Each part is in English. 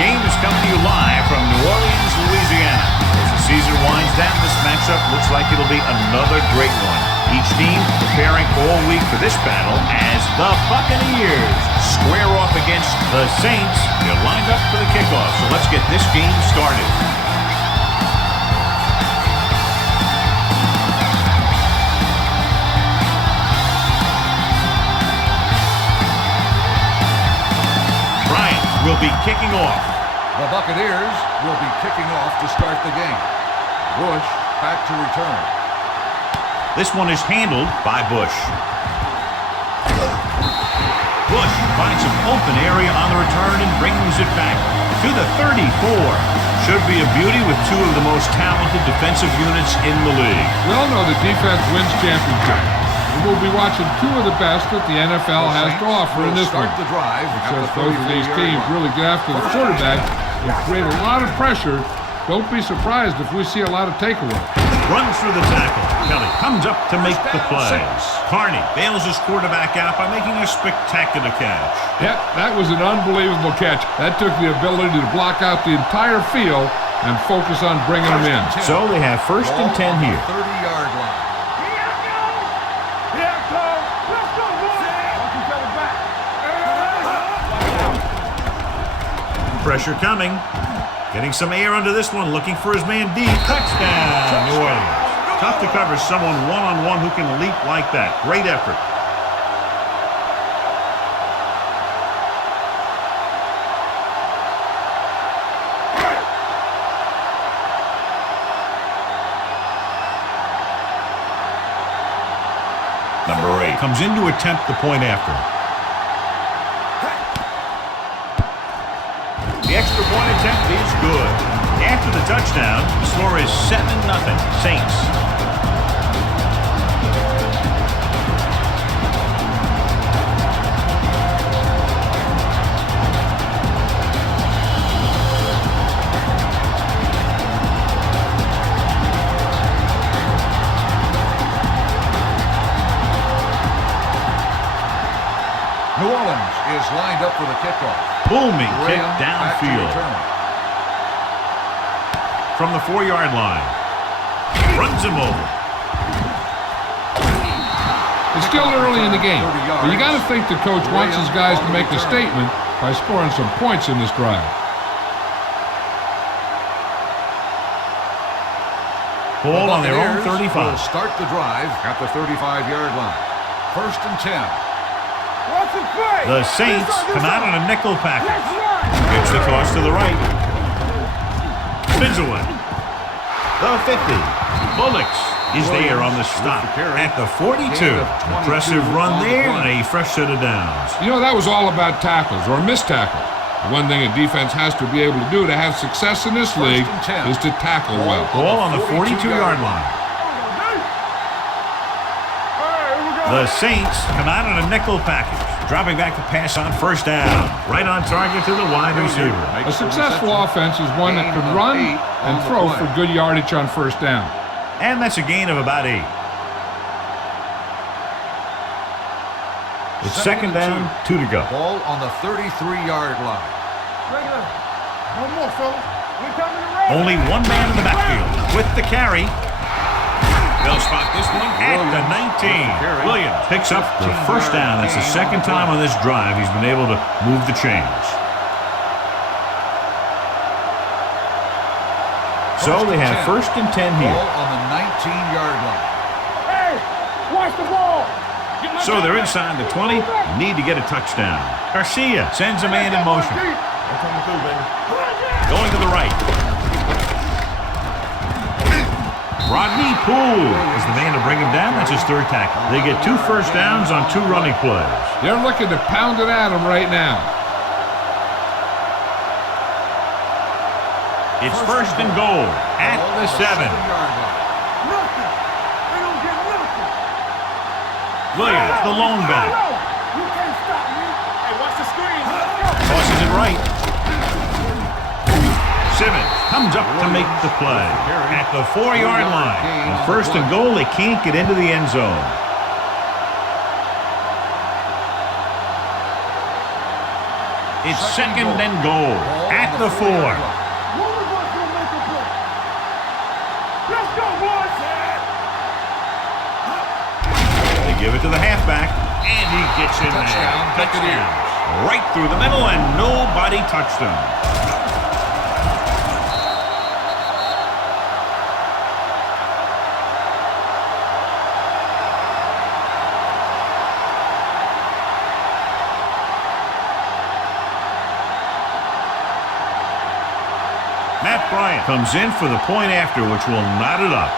game is coming to you live from New Orleans, Louisiana. As the season winds down, this matchup looks like it'll be another great one. Each team preparing all week for this battle as the Buccaneers square off against the Saints. They're lined up for the kickoff, so let's get this game started. Will be kicking off. The Buccaneers will be kicking off to start the game. Bush back to return. This one is handled by Bush. Bush finds some open area on the return and brings it back to the 34. Should be a beauty with two of the most talented defensive units in the league. We all know that defense wins championships. We'll be watching two of the best that the NFL has to offer in this one. The drive because both of these teams really get after the quarterback and create a lot of pressure. Don't be surprised if we see a lot of takeaways. Runs through the tackle. Kelly comes up to make the play. Carney bails his quarterback out by making a spectacular catch. Yep, that was an unbelievable catch. That took the ability to block out the entire field and focus on bringing them in. So they have first and 10 here. 30-yard line. Pressure coming. Getting some air under this one. Looking for his man deep. Touchdown, New Orleans. Tough to cover someone one-on-one who can leap like that. Great effort. Number 8 comes in to attempt the point after. The extra point attempt is good. After the touchdown, the score is 7-0 Saints. New Orleans is lined up for the kickoff. Booming kick downfield. From the 4-yard line. Runs him over. It's still early in the game, but you got to think the coach wants his guys to make a statement by scoring some points in this drive. Ball on their own 35. Start the drive at the 35-yard line. First and 10. The Saints come out on a nickel package. Gets the toss to the right. Spins away. The 50. Bullocks is there on the stop at the 42. Impressive run there and a fresh set of downs. You know, that was all about tackles or missed tackles. The one thing a defense has to be able to do to have success in this league is to tackle well. Ball on the 42-yard line. The Saints come out on a nickel package. Dropping back to pass on first down. Right on target to the wide receiver. A successful offense is one that can run and throw for good yardage on first down. And that's a gain of about 8. It's second down, 2 to go. Ball on the 33-yard line. One more, fellas. Only one man in the backfield with the carry. They'll spot this one at the 19. Williams picks up the first down. That's the second time on this drive he's been able to move the chains. So they have first and 10 here. Ball on the 19-yard line. Hey, watch the ball. So they're inside the 20. Need to get a touchdown. Garcia sends a man in motion. Going to the right. Rodney Poole is the man to bring him down. That's his third tackle. They get 2 first downs on 2 running plays. They're looking to pound it at him right now. It's first and goal at the 7. Williams, the lone back. You can't stop me. Hey, watch the screen. Tosses it right. Simmons comes up to make the play at the 4-yard line. On first and goal, they can't get into the end zone. It's second and goal. At the 4. Let's go, boys! They give it to the halfback, and he gets in there. Touchdown, Buccaneers. Right through the middle, and nobody touched him. Matt Bryant comes in for the point after, which will knot it up.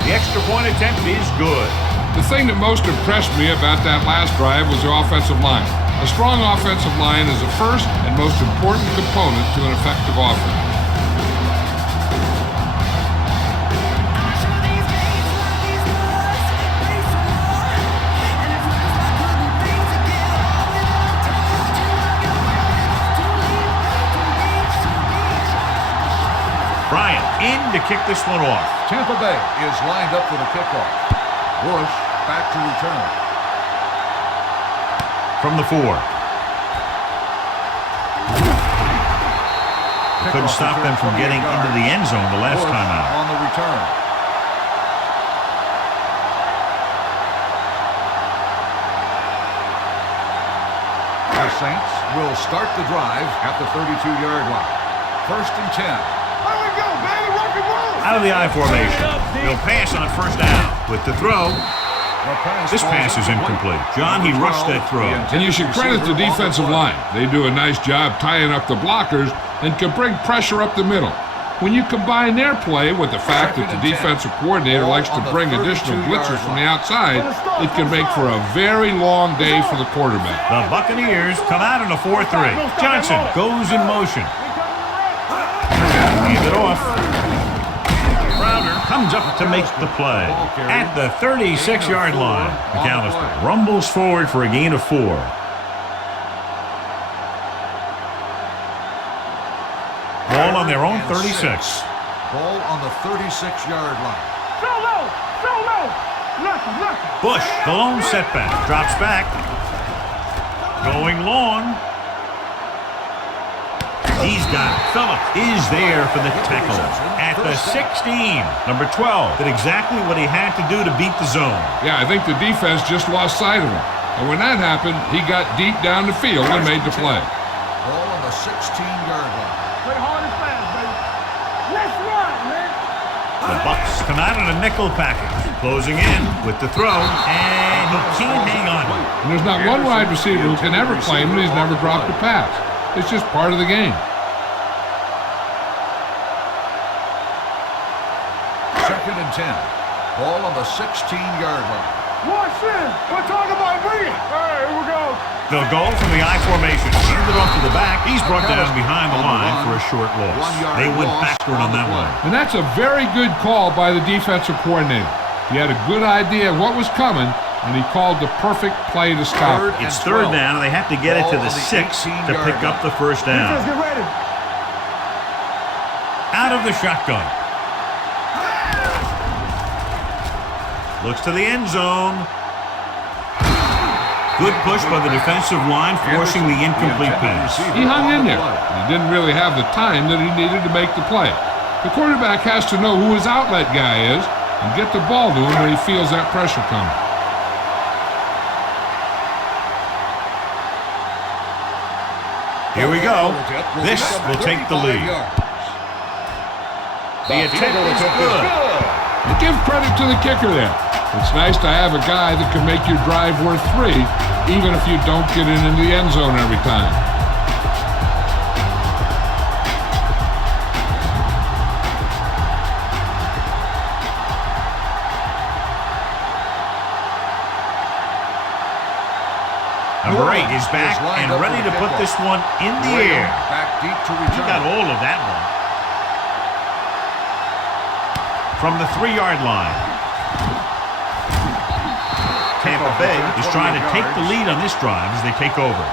The extra point attempt is good. The thing that most impressed me about that last drive was the offensive line. A strong offensive line is the first and most important component to an effective offense. Bryant in to kick this one off. Tampa Bay is lined up for the kickoff. Bush back to return. From the 4. Couldn't stop them from getting into the end zone the last time out. On the return. The Saints will start the drive at the 32-yard line. 1st and 10. There we go, baby! Rock and roll! Out of the I formation. They'll pass on first down. With the throw. This pass is incomplete. John, he rushed that throw. And you should credit the defensive line. They do a nice job tying up the blockers and can bring pressure up the middle. When you combine their play with the fact that the defensive coordinator likes to bring additional blitzers from the outside, it can make for a very long day for the quarterback. The Buccaneers come out in a 4-3. Johnson goes in motion. Hand it off. Crowder comes up to make the play. At the 36-yard line, McAllister rumbles forward for a gain of 4. Ball on their own 36. Ball on the 36-yard line. So low! So low! Lucky! Bush, the lone setback, drops back. Going long. He's got it. Phillips is there for the tackle. At the 16, number 12 did exactly what he had to do to beat the zone. Yeah, I think the defense just lost sight of him. And when that happened, he got deep down the field and made the play. Ball on the 16-yard line. Play hard and fast, baby. Let's run, man! The Bucs come out in a nickel package. Closing in with the throw, and he can't hang on. And there's not one wide receiver who can ever claim that he's never dropped a pass. It's just part of the game. 2nd and 10. Ball on the 16-yard line. Watch this! We're talking about me! Alright, here we go. They'll go from the I formation. Hand it off to the back. He's brought down behind the line for a short loss. They went backward on that one. And that's a very good call by the defensive coordinator. He had a good idea of what was coming, and he called the perfect play to stop it. It's 3rd down, and they have to get it to the 6 to pick up the first down. Defense, get ready. Out of the shotgun. Looks to the end zone. Good push by the defensive line, forcing the incomplete pass. He hung in there. He didn't really have the time that he needed to make the play. The quarterback has to know who his outlet guy is and get the ball to him when he feels that pressure coming. Here we go. This will take the lead. The attempt is good. And give credit to the kicker there. It's nice to have a guy that can make your drive worth 3, even if you don't get it into the end zone every time. Number 8 is back and ready to put this one in the air. Back deep to He return. got all of that one. From the 3-yard line. Tampa Bay is trying to take the lead on this drive as they take over.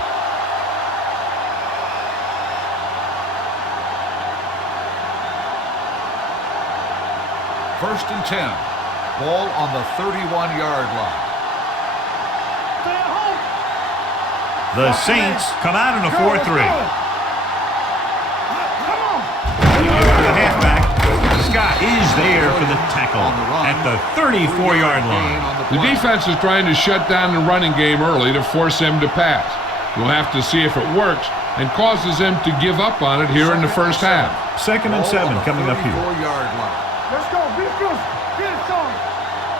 First and 10. Ball on the 31-yard line. Stay at home. The Saints come out in a 4-3. The halfback, Scott, is there for the tackle at the 34-yard line. The defense is trying to shut down the running game early to force him to pass. We'll have to see if it works and causes him to give up on it here in the first half. 2nd and 7 coming up here. Let's go. Be good. Get it on.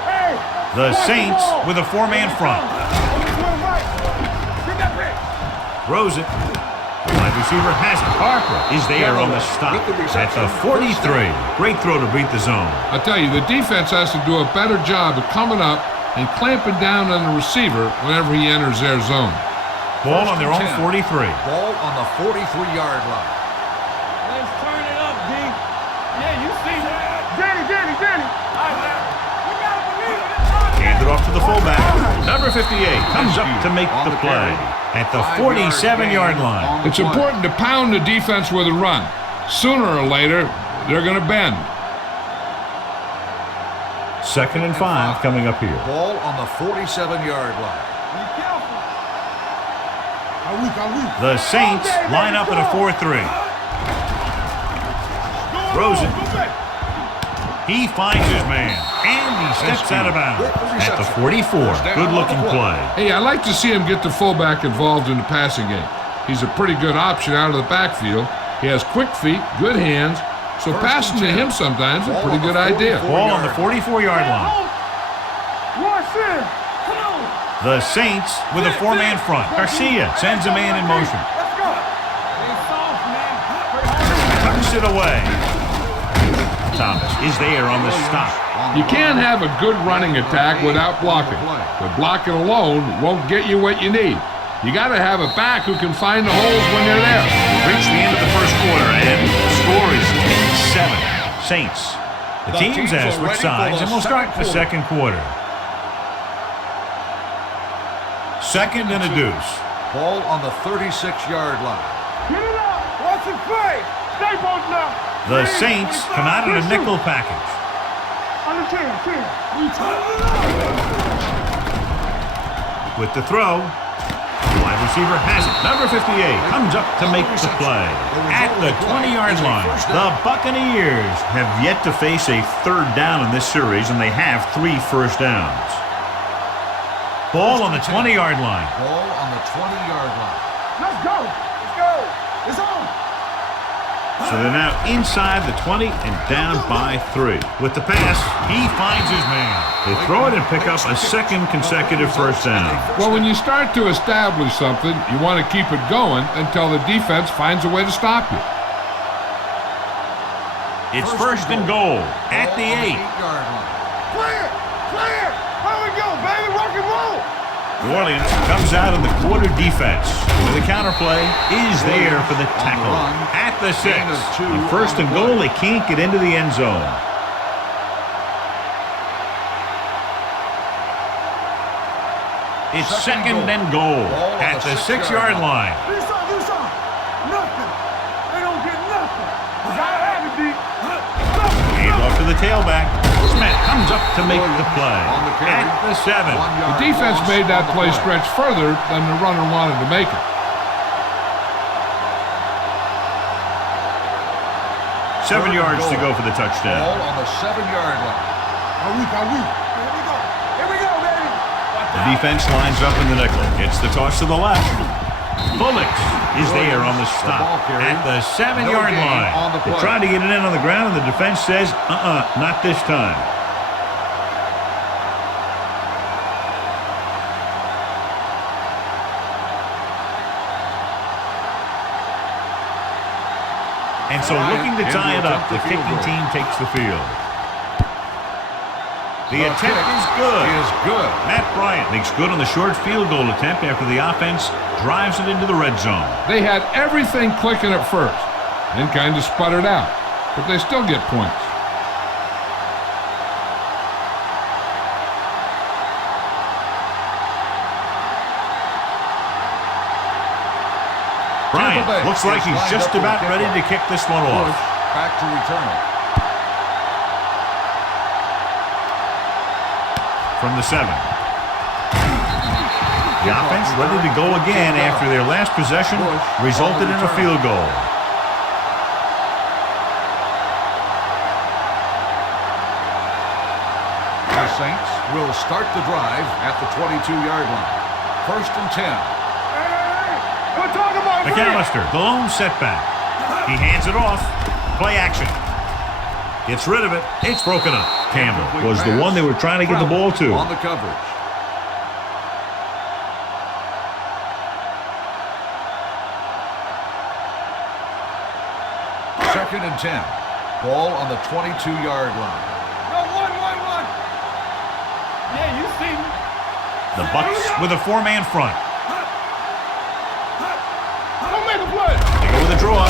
Hey. The Saints with a 4-man front. Get that pick. Throws it. Wide receiver has it. Harper is there on the stop at the 43. Great throw to beat the zone. I'll tell you, the defense has to do a better job of coming up and clamping down on the receiver whenever he enters their zone. Ball on their own 43. Ball on the 43-yard line. Let's turn it up, D. Yeah, you see that. Danny. All right, man. We gotta believe it. Hand it off to the fullback. Number 58 comes up to make the play at the 47-yard line. It's important to pound the defense with a run. Sooner or later, they're going to bend. 2nd and 5 coming up here. Ball on the 47-yard line. Be careful. The Saints line up in a 4-3. Throws it. He finds his man, and he steps out of bounds at the 44. Good-looking play. Hey, I like to see him get the fullback involved in the passing game. He's a pretty good option out of the backfield. He has quick feet, good hands, so passing to him sometimes is a pretty good idea. Ball on the 44-yard line. Watch in. Come on. The Saints with a 4-man front. Garcia sends a man in motion. Let's go. Stay soft, man. Tucks it away. Thomas is there on the stop. You can't have a good running attack without blocking, but blocking alone won't get you what you need. You got to have a back who can find the holes when they're there. We've reached the end of the first quarter, and the score is 10-7. Saints. The teams have switched sides, and we'll start the second quarter. 2nd and a deuce. Ball on the 36-yard line. Get it up. Watch it play. Stay both now. The Saints come out in a nickel package. On the 10. With the throw, wide receiver has it. Number 58 comes up to make the play at the 20-yard line. The Buccaneers have yet to face a 3rd down in this series, and they have 3 first downs. Ball on the 20-yard line. Ball on the 20-yard line. Let's go. It's on. So they're now inside the 20 and down by 3. With the pass, he finds his man. They throw it and pick up a 2nd consecutive first down. Well, when you start to establish something, you want to keep it going until the defense finds a way to stop you. It's 1st and goal at the 8. Yard line. Clear. How we go, baby? Rock and roll. New Orleans comes out in the quarter defense. The counterplay is there for the tackle at the 6. On 1st and goal, they can't get into the end zone. It's 2nd and goal at the 6-yard line. Do something. Nothing. They don't get nothing. Gotta have it, D. Hand off to the tailback. Smith comes up to make the play at the 7. The defense made that play stretch further than the runner wanted to make it. 7 yards to go for the touchdown. Ball on the 7-yard line. Here we go, baby. The defense lines up in the nickel. It's the toss to the left. Bullocks is there on the stop at the 7-yard line. They're trying to get it in on the ground, and the defense says, not this time. And so looking to tie it up, the kicking team takes the field. The attempt is good. Matt Bryant makes good on the short field goal attempt after the offense drives it into the red zone. They had everything clicking at first, then kind of sputtered out, but they still get points. Bryant looks like he's just about ready to kick this one off. Back to return. From the 7. The offense ready to go again after their last possession resulted in a field goal. The Saints will start the drive at the 22-yard line. First and 10. We're talking about McAllister, the lone setback. He hands it off. Play action. Gets rid of it. It's broken up. Campbell was the one they were trying to get the ball to. On the coverage. Second and 10. Ball on the 22-yard line. No, one. Yeah, you see me. The Bucs with a four-man front. Don't make a play. They go with a draw.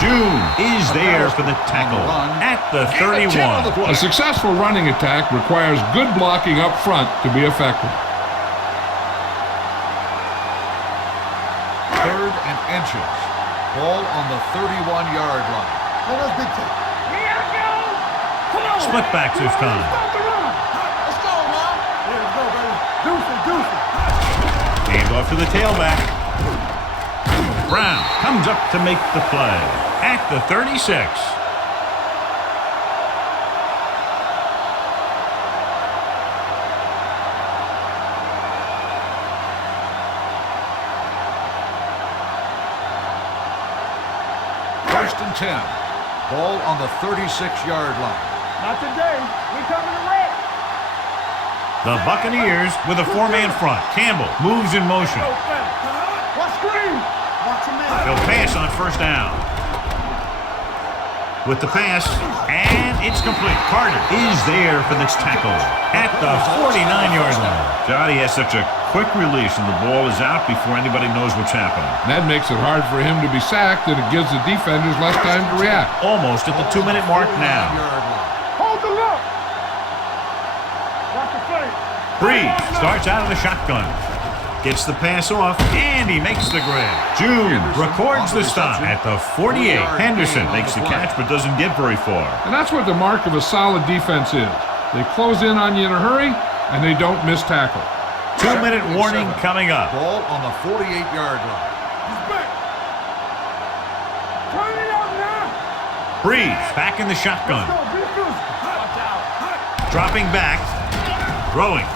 June is there for the tackle at the 31. A successful running attack requires good blocking up front to be effective. Third and inches. Ball on the 31-yard line. Come on. Split back this time. Stop the run. Let's go, man. Yeah, let's go, baby. Deuce it. Hand off to the tailback. Brown comes up to make the play at the 36. First and 10. Ball on the 36-yard line. Not today. We coming to wreck. The Buccaneers with a four-man front. Campbell moves in motion. What screen? Watch him in. They'll pass on first down. With the pass, and it's complete. Carter is there for this tackle at the 49-yard line. Johnny has such a quick release, and the ball is out before anybody knows what's happening. That makes it hard for him to be sacked, and it gives the defenders less time to react. Almost at the 2-minute mark now. Hold the look. Watch the play. Breeze starts out of the shotgun. Gets the pass off, and he makes the grab. June records the stop at the 48. Henderson makes the catch, but doesn't get very far. And that's what the mark of a solid defense is. They close in on you in a hurry, and they don't miss tackle. 2-minute warning coming up. Ball on the 48-yard line. He's back. Turn it up now. Breeze back in the shotgun. Go, defuse. Watch out. Dropping back. Throwing.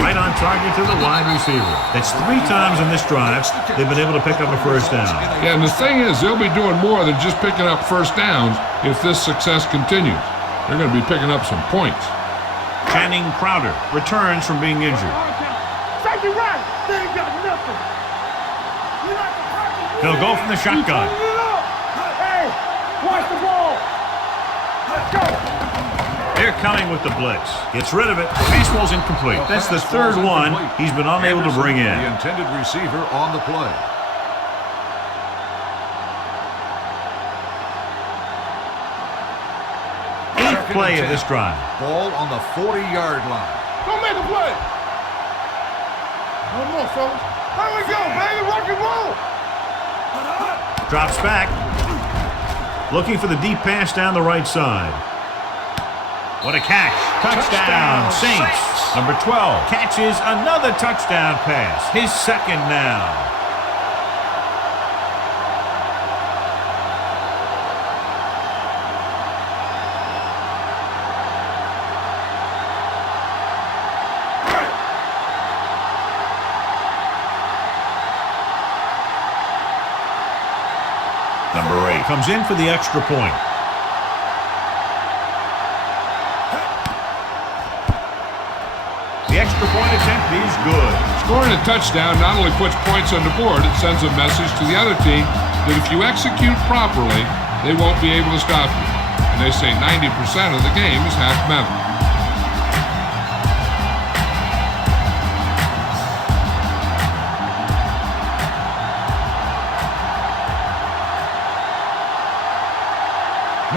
Right on target to the wide receiver. That's 3 times in this drive they've been able to pick up a first down. Yeah, and the thing is, they'll be doing more than just picking up first downs if this success continues. They're going to be picking up some points. Channing Crowder returns from being injured. Safety right. They ain't got nothing. He'll go from the shotgun. Hey, watch the ball. Let's go. They're coming with the blitz. Gets rid of it. Baseball's incomplete. That's the third one he's been unable to bring in. The intended receiver on the play. Eighth play of this drive. Ball on the 40-yard line. Don't make a play. No more, fellas. Here we go, baby. Rock and roll. Drops back. Looking for the deep pass down the right side. What a catch. Touchdown, Saints. Number 12 catches another touchdown pass. His second now. Number 8 comes in for the extra point. The extra point attempt is good. Scoring a touchdown not only puts points on the board, it sends a message to the other team that if you execute properly, they won't be able to stop you. And they say 90% of the game is half mental.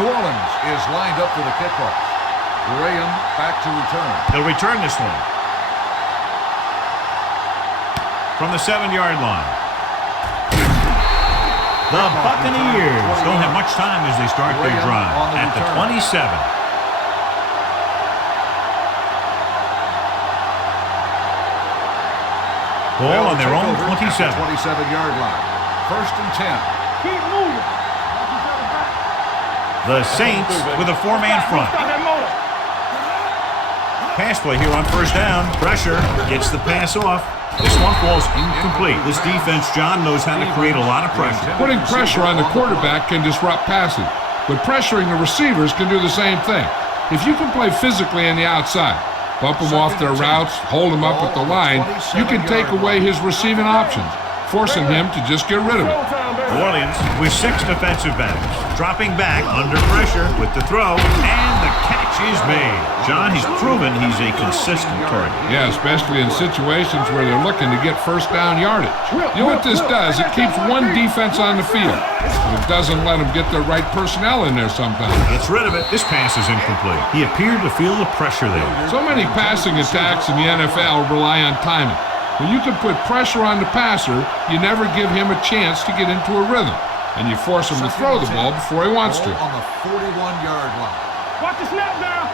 New Orleans is lined up for the kickoff. Graham back to return. They'll return this one. From the 7-yard line. The Buccaneers don't have much time as they start their drive at the 27. Ball on their own 27. 27-yard line. First and 10. Keep moving. The Saints with a four-man front. Stop that motor. Pass play here on first down. Pressure gets the pass off. This one falls incomplete. This defense, John, knows how to create a lot of pressure. Putting pressure on the quarterback can disrupt passing, but pressuring the receivers can do the same thing. If you can play physically on the outside, bump them off their routes, hold them up at the line, you can take away his receiving options, forcing him to just get rid of it. New Orleans with 6 defensive backs. Dropping back under pressure with the throw, and the catch is made. John, he's proven he's a consistent target. Yeah, especially in situations where they're looking to get first down yardage. You know what this does? It keeps one defense on the field. It doesn't let them get the right personnel in there sometimes. Gets rid of it. This pass is incomplete. He appeared to feel the pressure there. So many passing attacks in the NFL rely on timing. When you can put pressure on the passer, you never give him a chance to get into a rhythm, and you force him to throw the ball before he wants to. On the 41-yard line. Watch the snap down.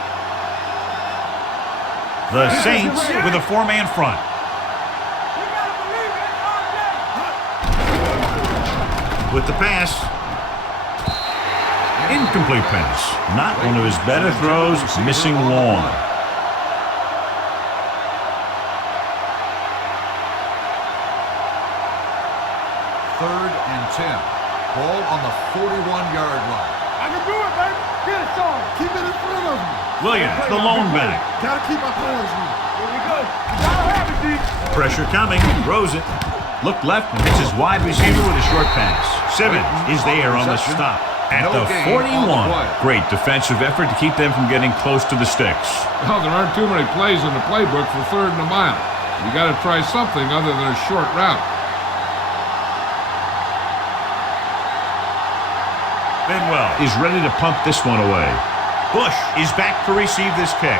The Saints with a four-man front. You gotta believe it. With the pass. Incomplete pass. Not one of his better throws, missing long. Third and 10. Ball on the 41-yard line. I can do it, baby. Get it, Sean. Keep it in front of me. Williams, the lone back. Gotta keep our hands moving. Here we go. Y'all have it, D. Pressure coming. Throws it. Look left and hits his wide receiver with a short pass. Simmons is there on the stop. At the 41. Great defensive effort to keep them from getting close to the sticks. Well, there aren't too many plays in the playbook for third and a mile. You got to try something other than a short route. Benwell is ready to punt this one away. Bush is back to receive this kick.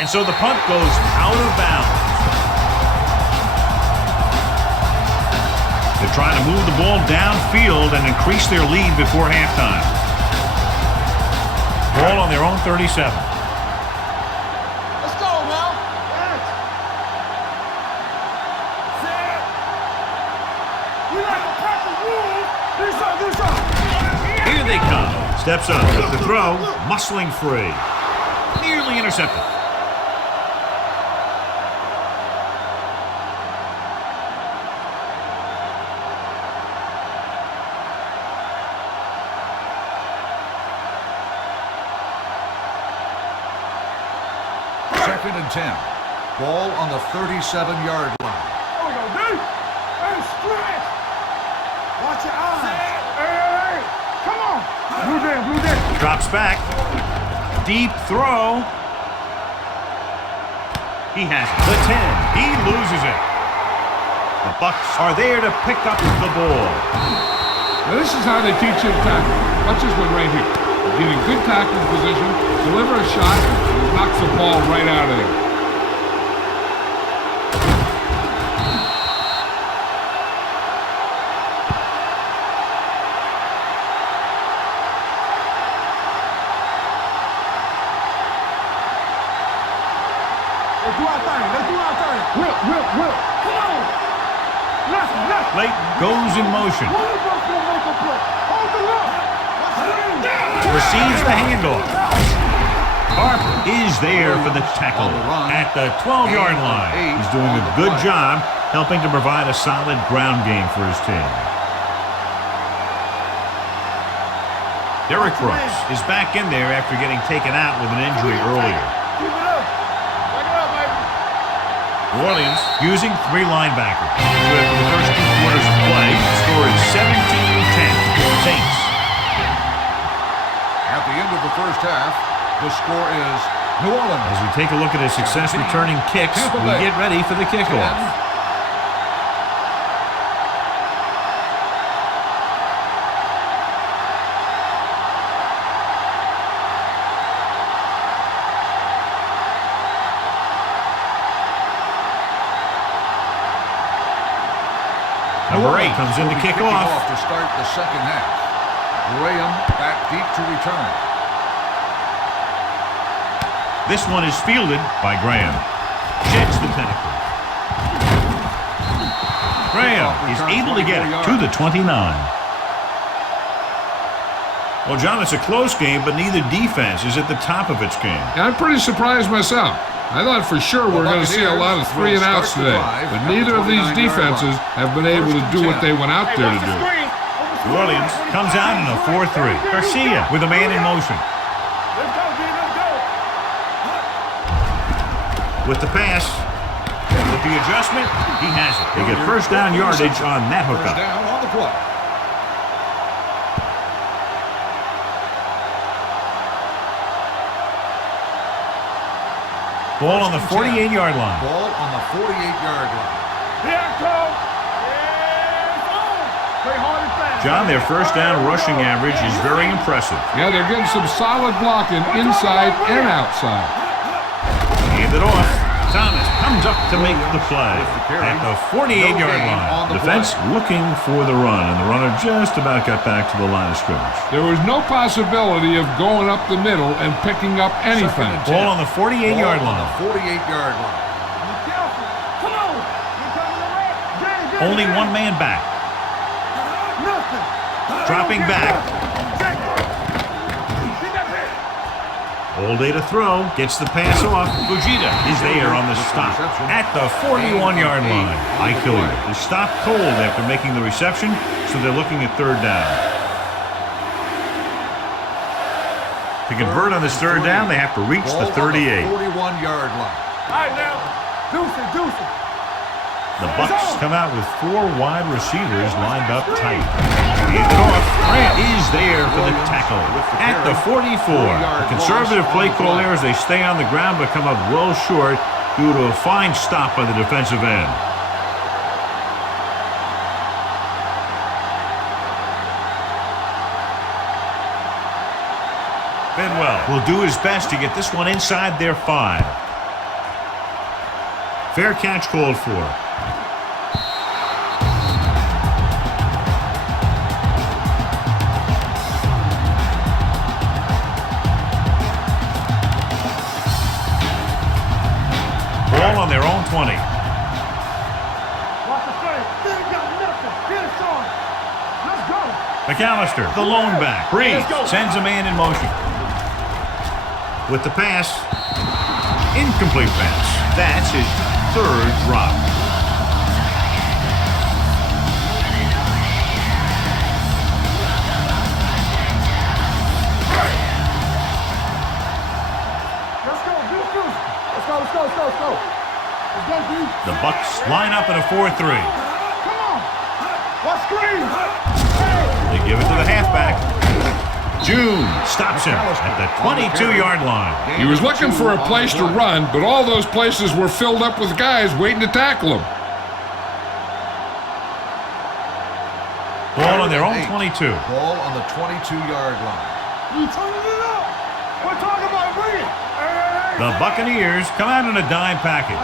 And so the punt goes out of bounds. They're trying to move the ball downfield and increase their lead before halftime. Ball on their own 37. Let's go, Mel. Set. We like to practice rules. Do something. Here they come. Steps up with the throw, muscling free. Nearly intercepted. Second and 10. Ball on the 37-yard line. There we go, D. Hey, stretch. Watch your eyes. Hey. Come on. Blue jam. Drops back. Deep throw. He has the 10. He loses it. The Bucs are there to pick up the ball. Now this is how they teach you to tackle. Watch this one right here. Get in good tackling position, deliver a shot, and knocks the ball right out of there. Let's do our thing. Whip. Come on. Left. Leighton goes in motion. Hold the look. Receives the handoff. Harper is there for the tackle at the 12-yard line. He's doing a good job helping to provide a solid ground game for his team. Derek Brooks is back in there after getting taken out with an injury earlier. Keep it up. Back it up, baby. New Orleans using 3 linebackers. With the first 2 quarters of play, the score is 17-10. Saints. At the end of the first half, the score is New Orleans. As we take a look at his success returning kicks, we get ready for the kickoff. 10. Number 8 comes in to kick off. To start the second half. Graham back deep to return. This one is fielded by Graham. Sheds the tentacle. Graham is able to get it to the 29. Well, John, it's a close game, but neither defense is at the top of its game. Yeah, I'm pretty surprised myself. I thought for sure we're going to see a lot of 3 and outs today, but neither of these defenses have been able to do what they went out there to do. New Orleans comes out in a 4-3. Garcia with a man in motion. Let's go, D. Let's go. With the pass, with the adjustment, he has it. They get first down yardage on that hookup. First down on the play. Ball on the 48-yard line. Ball on the 48-yard line. Here I come. Yeah, it's on. Play hard and fast. John, their first down rushing average is very impressive. Yeah, they're getting some solid blocking inside and outside. Hand it off. Thomas comes up to make the play at the 48-yard line. Defense looking for the run, and the runner just about got back to the line of scrimmage. There was no possibility of going up the middle and picking up anything. Ball on the 48-yard line. On the 48-yard line. Be careful. Come on. You're coming around. Only one man back. Nothing. Dropping back. All day to throw. Gets the pass off. Fujita is there on the stop at the 41-yard line. I kill you. They stopped cold after making the reception, so they're looking at third down. To convert on this third down, they have to reach the 38. 41-yard line. All right, now. Deuce it. The Bucs come out with 4 wide receivers lined up tight. Hand it off. Grant is there for the tackle at the 44. The conservative play call there as they stay on the ground but come up well short due to a fine stop by the defensive end. Benwell will do his best to get this one inside their 5. Fair catch called for. On their own 20. Watch the play. They got nothing. Get it on. Let's go. McAllister, the lone back. Breeze sends a man in motion. With the pass. Incomplete pass. That's his 3rd drop. Let's go. The Bucs line up in a 4-3. Come on. Watch screen. They give it to the halfback. June stops him at the 22-yard line. He was looking for a place to run, but all those places were filled up with guys waiting to tackle him. Ball on their own 22. Ball on the 22-yard line. You turning it up. We're talking about bringing. The Buccaneers come out in a dime package.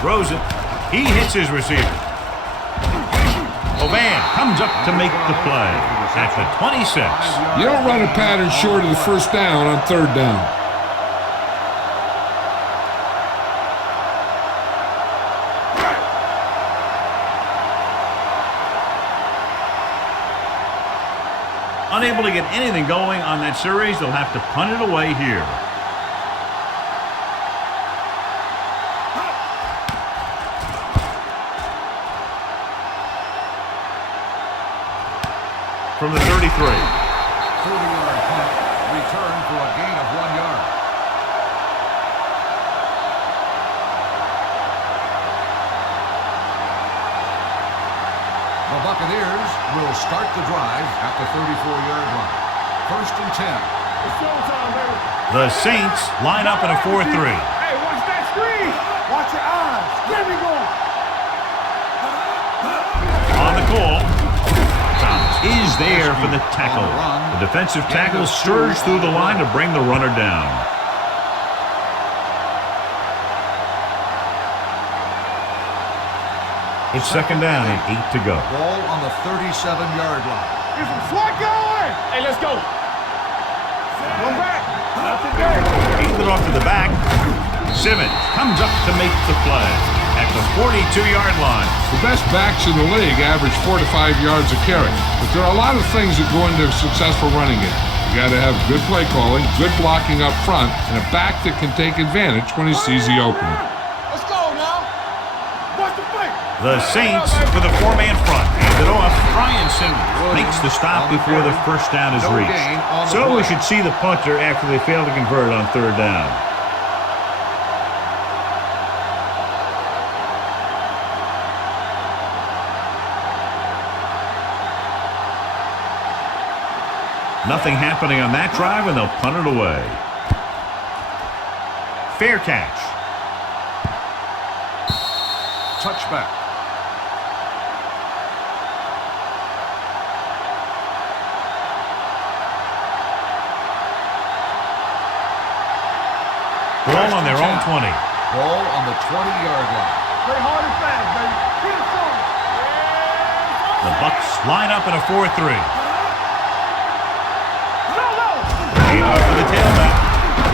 Throws it. He hits his receiver. Oban comes up to make the play at the 26. You don't run a pattern short of the first down on third down. Unable to get anything going on that series, they'll have to punt it away here. From the 33. 30-yard punt, return for a gain of 1 yard. The Buccaneers will start the drive at the 34-yard line. First and 10. It's showtime, baby. The Saints line up in a 4-3. Hey, watch that screen. Watch your eyes. Let me go. On the call, Thomas is there for the tackle. The defensive tackle surged through the line to bring the runner down. It's second down and 8 to go. Ball on the 37-yard line. Get some swat going. Hey, let's go. Go back. Not today. Handed it off to the back. Simmons comes up to make the play at the 42-yard line. The best backs in the league average 4 to 5 yards a carry. But there are a lot of things that go into a successful running game. You got to have good play calling, good blocking up front, and a back that can take advantage when he sees the opening. Let's go now. What's the play? The Saints with a 4-man front. Handed off. Brian Simmons makes the stop before the first down is reached. So we should see the punter after they fail to convert on third down. Nothing happening on that drive, and they'll punt it away. Fair catch. Touchback. Ball on their own 20. Ball on the 20-yard line. Play hard and fast, baby. Get it on. The Bucs line up in a 4-3. For the tailback.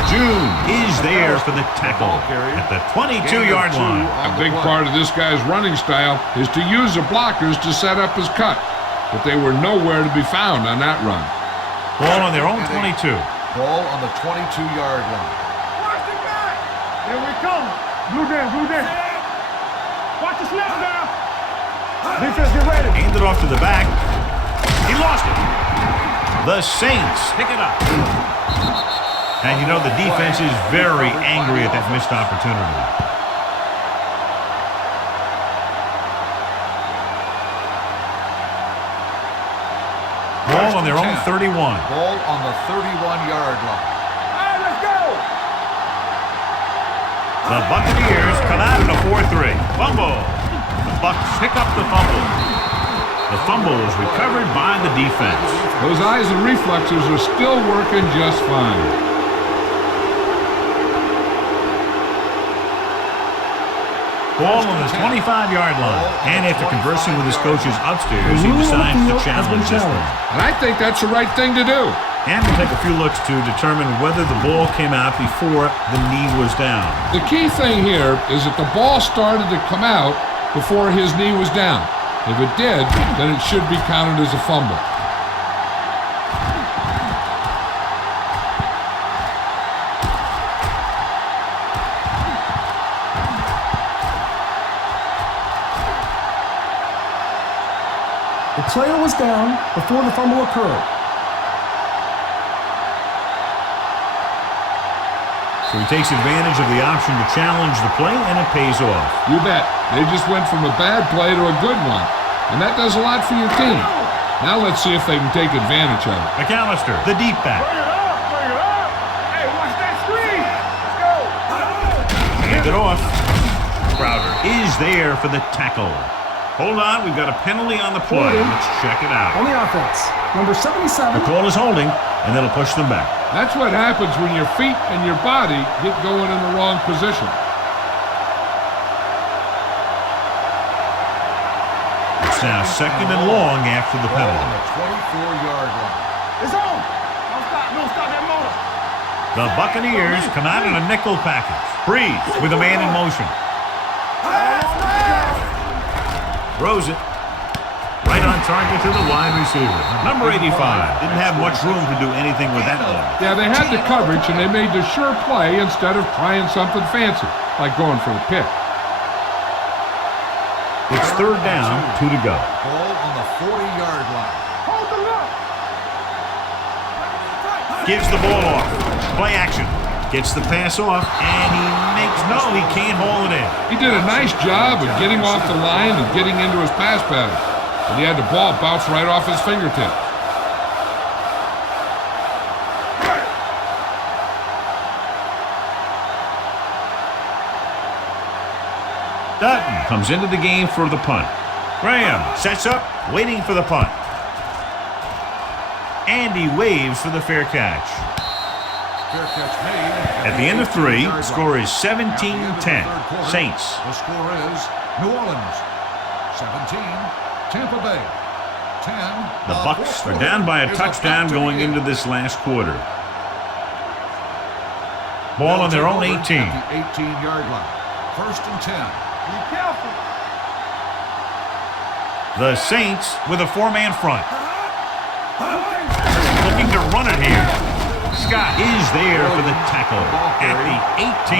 June is there for the tackle at the 22-yard line. A big part of this guy's running style is to use the blockers to set up his cut. But they were nowhere to be found on that run. Ball on their own 22. Ball on the 22-yard line. Watch the guy. Here we come. Blue down. Watch the snap now. Defense, get ready. Handed off to the back. He lost it. The Saints pick it up. And you know the defense is very angry at that missed opportunity. Ball on their own 31. Ball on the 31-yard line. All right, let's go. The Buccaneers come out in a 4-3. Fumble. The Bucs pick up the fumble. The fumble is recovered by the defense. Those eyes and reflexes are still working just fine. Ball on the 25-yard line. And after conversing with his coaches upstairs, he decides to challenge this one. And I think that's the right thing to do. And we'll take a few looks to determine whether the ball came out before the knee was down. The key thing here is that the ball started to come out before his knee was down. If it did, then it should be counted as a fumble. The player was down before the fumble occurred. So he takes advantage of the option to challenge the play, and it pays off. You bet. They just went from a bad play to a good one. And that does a lot for your team. Now let's see if they can take advantage of it. McAllister, the deep back. Bring it up. Hey, watch that screen. Let's go. Hand it off. Crowder is there for the tackle. Hold on, we've got a penalty on the play. Let's check it out. On the offense, number 77. The call is holding, and that'll push them back. That's what happens when your feet and your body get going in the wrong position. It's now second and long after the Ball on penalty. the 24-yard line. It's on. Don't stop that motor. The Buccaneers come out in a nickel package. Breeze with a man in motion. Throws it. Right on target to the wide receiver. Number 85. Didn't have much room to do anything with that one. Yeah, they had the coverage, and they made the sure play instead of trying something fancy, like going for the pick. It's third down, 2 to go. Ball on the 40-yard line. Hold the look. Gives the ball off. Play action. Gets the pass off, and he can't haul it in. He did a nice job of getting off the line and getting into his pass pattern. And he had the ball bounce right off his fingertip. Dutton comes into the game for the punt. Graham sets up, waiting for the punt. And he waves for the fair catch. Fair catch made. At the end of 3, the score is 17-10. Saints. The score is New Orleans 17, Tampa Bay. 10. The Bucs are down by a touchdown going into this last quarter. Ball on their own 18. At the 18-yard line. First and 10. Be careful. The Saints with a four-man front. Looking to run it here. Scott is there for the tackle at the 18.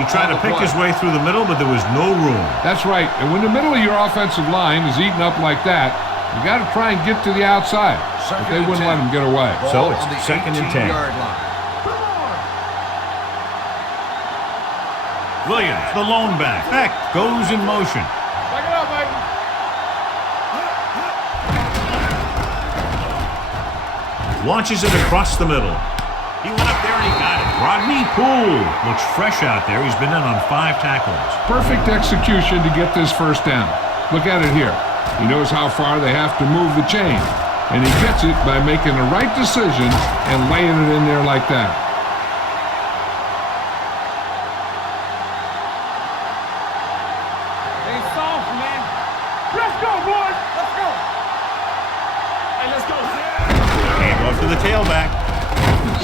He tried to pick his way through the middle, but there was no room. That's right. And when the middle of your offensive line is eaten up like that, you got to try and get to the outside. But they wouldn't let him get away. So it's second and 10. Williams, the lone back. Beck goes in motion. Back it up, baby. Launches it across the middle. He went up there and he got it. Rodney Poole looks fresh out there. He's been in on 5 tackles. Perfect execution to get this first down. Look at it here. He knows how far they have to move the chain. And he gets it by making the right decision and laying it in there like that. They soft, man. Let's go, boys. Let's go. Hey, let's go. Hand off to the tailback.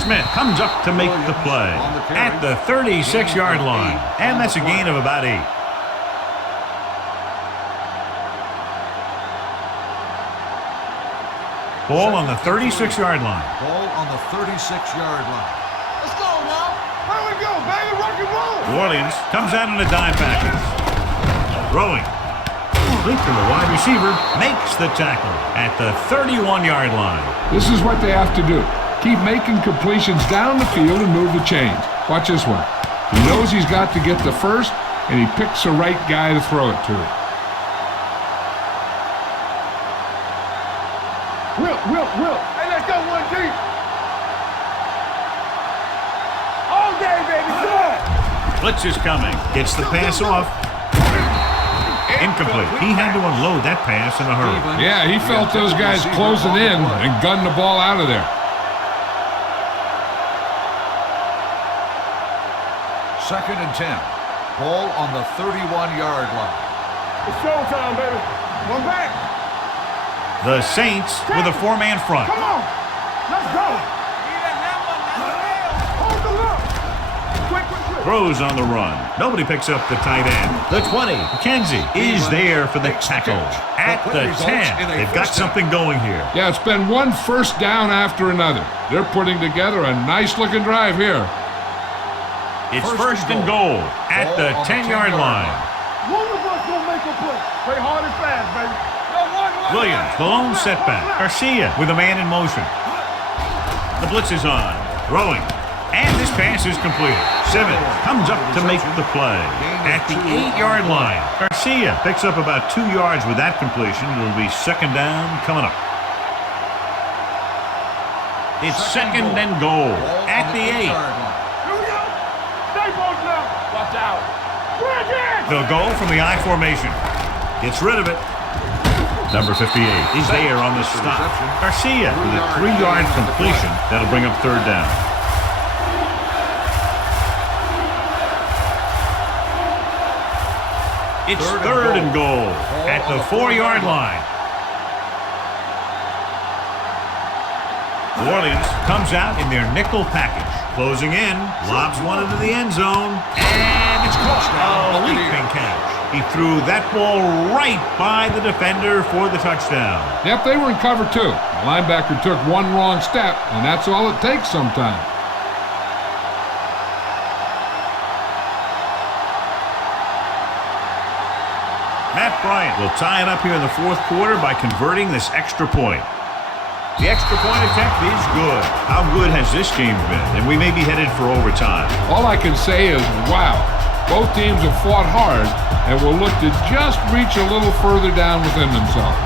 Smith comes up to make the play at the 36-yard line. And that's a gain of about 8. Ball on the 36-yard line. Ball on the 36-yard line. Let's go now. Where we go, baby? Rock and roll. New Orleans comes out in a dime package. Throwing. Complete to the wide receiver. Makes the tackle at the 31-yard line. This is what they have to do. Keep making completions down the field and move the chains. Watch this one. He knows he's got to get the first, and he picks the right guy to throw it to. Will. Hey, let's go, 1 deep. All day, baby. Good. Blitz is coming. Gets the pass off. Incomplete. He had to unload that pass in a hurry. Yeah, he felt those guys closing in and gunned the ball out of there. Second and 10. Ball on the 31-yard line. It's showtime, baby. One back. The Saints with a four-man front. Come on. Let's go. Hold the look. Quick. Throws on the run. Nobody picks up the tight end. The 20. McKenzie is there for the tackle at the 10. They've got something going here. Yeah, it's been one first down after another. They're putting together a nice-looking drive here. It's first and goal at the 10-yard line. One of us gonna make a play. Play hard and fast, baby. Williams, the lone setback. Garcia with a man in motion. The blitz is on. Throwing. And this pass is completed. Simmons comes up to make the play at the 8-yard line. Garcia picks up about 2 yards with that completion. It'll be second down coming up. It's second and goal at the 8. Here we go. Stay focused now. Watch out. They'll go from the I formation. Gets rid of it. Number 58 is there on the stop. Garcia with a 3-yard completion. That'll bring up third down. It's third and goal at the 4-yard line. New Orleans comes out in their nickel package. Closing in, lobs one into the end zone, and it's caught. A leaping catch. He threw that ball right by the defender for the touchdown. Yep, they were in cover too. The linebacker took one wrong step, and that's all it takes sometimes. Matt Bryant will tie it up here in the fourth quarter by converting this extra point. The extra point attempt is good. How good has this game been? And we may be headed for overtime. All I can say is, wow. Both teams have fought hard and will look to just reach a little further down within themselves.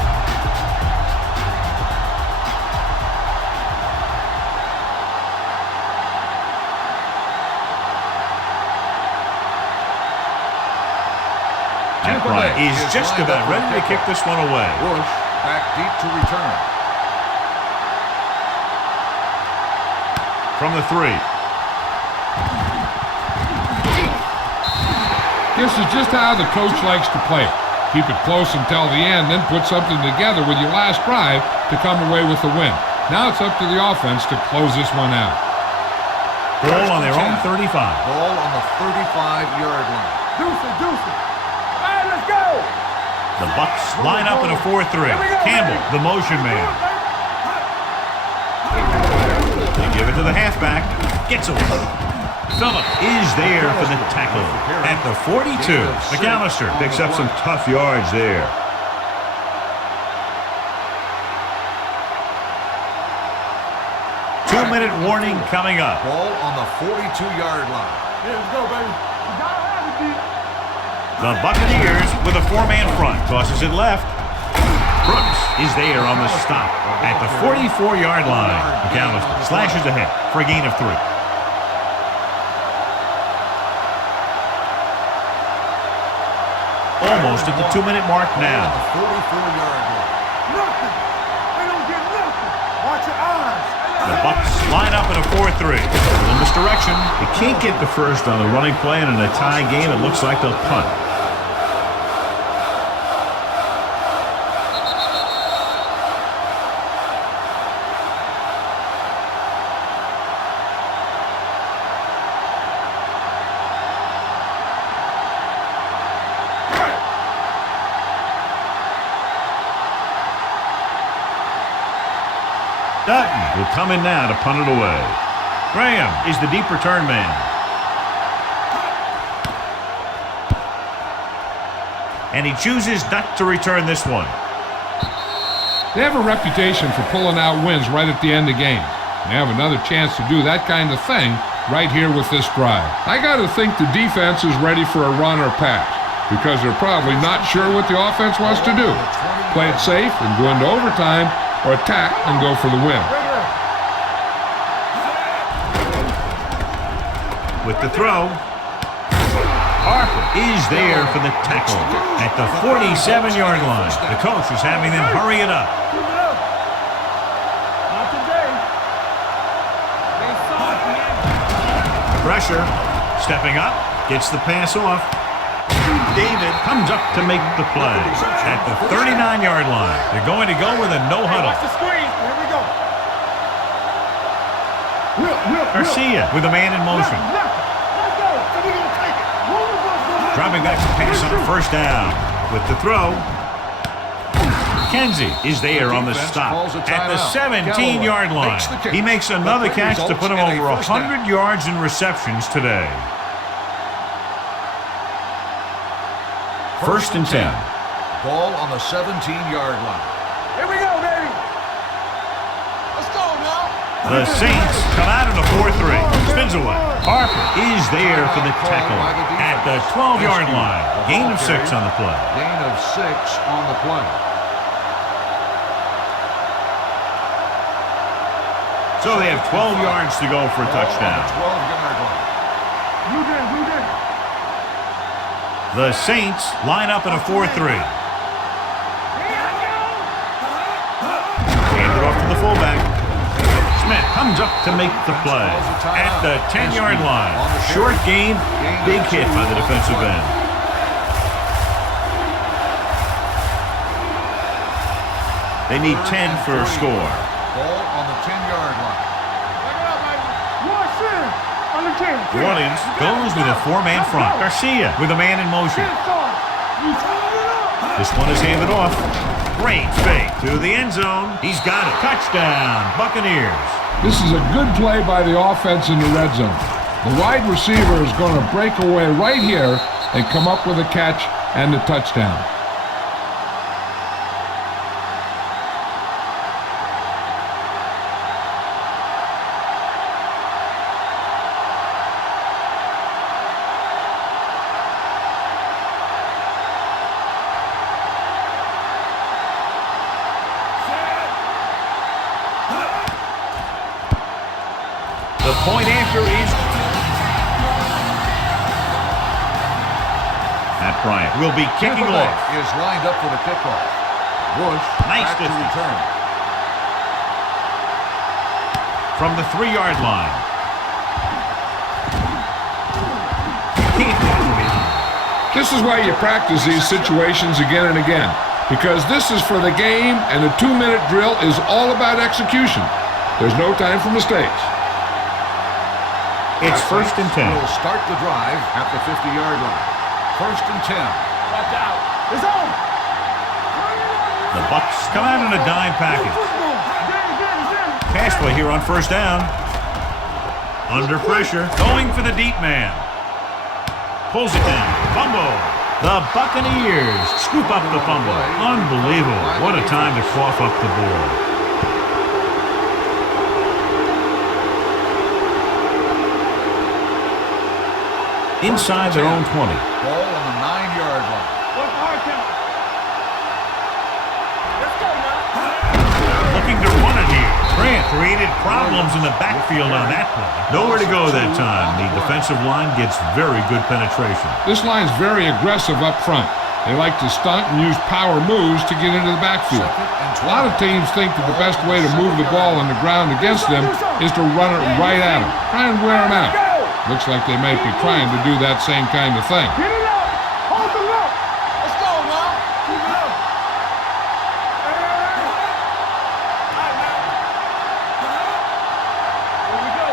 Tampa Bay is just about ready to kick this one away. Bush back deep to return. From the 3. This is just how the coach likes to play it. Keep it close until the end, then put something together with your last drive to come away with the win. Now it's up to the offense to close this one out. Ball on their own 35. Ball on the 35-yard line. Deuce it. All right, let's go. The Bucs line up in a 4-3. Campbell, the motion man. They give it to the halfback. Gets away. Phillip is there for the tackle at the 42. McAllister picks up some tough yards there. Two-minute warning coming up. Ball on the 42-yard line. Yeah, let's go, baby. You gotta have it, D. The Buccaneers with a four-man front. Tosses it left. Brooks is there on the stop at the 44-yard line. McAllister slashes ahead for a gain of 3. Almost at the 2-minute mark now. 44-yard line. Nothing. They don't get nothing. Watch your eyes. The Bucs line up in a 4-3. In this direction, they can't get the first on the running play, and in a tie game, it looks like they'll punt. Dutton will come in now to punt it away. Graham is the deep return man. And he chooses not to return this one. They have a reputation for pulling out wins right at the end of games. They have another chance to do that kind of thing right here with this drive. I got to think the defense is ready for a run or pass because they're probably not sure what the offense wants to do. Play it safe and go into overtime, or attack and go for the win. With the throw, Harper is there for the tackle at the 47-yard line. The coach is having them hurry it up. Not today. Pressure, stepping up, gets the pass off. David comes up to make the play at the 39-yard line. They're going to go with a no-huddle. Watch the screen. Here we go. Garcia with a man in motion. Let's go. So we're going to take it. Dropping back to pass on first down. With the throw, Kenzie is there on the stop at the 17-yard line. He makes another catch to put him over 100 yards in receptions today. First and 10. Ball on the 17-yard line. Here we go, baby. Let's go now. The Saints come out in a 4-3. Spins away. Harper is there for the tackle at the 12-yard line. Gain of 6 on the play. Gain of 6 on the play. So they have 12 yards to go for a touchdown. 12-yard line. You did. The Saints line up in a 4-3. Hand it off to the fullback. Smith comes up to make the play at the 10-yard line. Short gain, big hit by the defensive end. They need 10 for a score. Ball on the 10-yard line. New Orleans goes with a four-man front. Garcia with a man in motion. This one is handed off. Great fake to the end zone. He's got it. Touchdown, Buccaneers. This is a good play by the offense in the red zone. The wide receiver is going to break away right here and come up with a catch and the touchdown. The point after is Matt Bryant will be kicking off. Is lined up for the kickoff. Bush Nice back to distance. return. From the 3-yard line. Can't get from behind. This is why you practice these situations again and again, because this is for the game, and a 2-minute drill is all about execution. There's no time for mistakes. It's first and 10. Will start the drive at the 50-yard line. First and 10. Watch out. It's on. The Bucs come out in a dime package. Pass play here on first down. Under pressure, going for the deep man. Pulls it down. Fumble. The Buccaneers scoop up the fumble. Unbelievable. What a time to cough up the ball. Inside their own 20. Ball on the 9-yard line. What's the hard count? Let's go now. Looking to run it here. Grant created problems in the backfield on that play. Nowhere to go that time. The defensive line gets very good penetration. This line's very aggressive up front. They like to stunt and use power moves to get into the backfield. A lot of teams think that the best way to move the ball on the ground against them is to run it right at them. Try and wear them out. Looks like they might be trying to do that same kind of thing. Get it up. Hold them up. Let's go, man. Keep it up. All right, man. Here we go.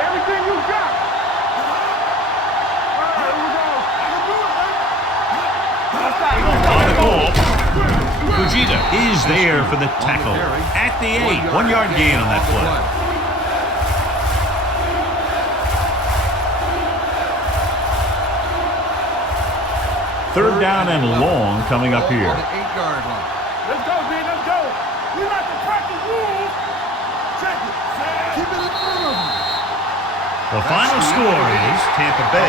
Everything you got. All right, here we go. Let's stop. On the ball, Fujita is there for the tackle. At the 8, 1-yard gain on that play. Third down and long coming up here. On the 8-yard line. Let's go, D. Let's go. We like to practice rules. Check it. Keep it in front of them. The final score is Tampa Bay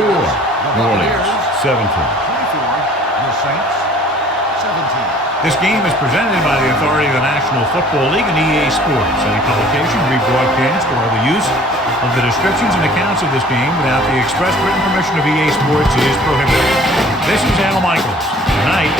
24, New Orleans 17. 24. The Saints 17. This game is presented by the authority of the National Football League and EA Sports. Any publication, rebroadcast, or other use of the descriptions and accounts of this game without the express written permission of EA Sports is prohibited. This is Al Michaels. Good night.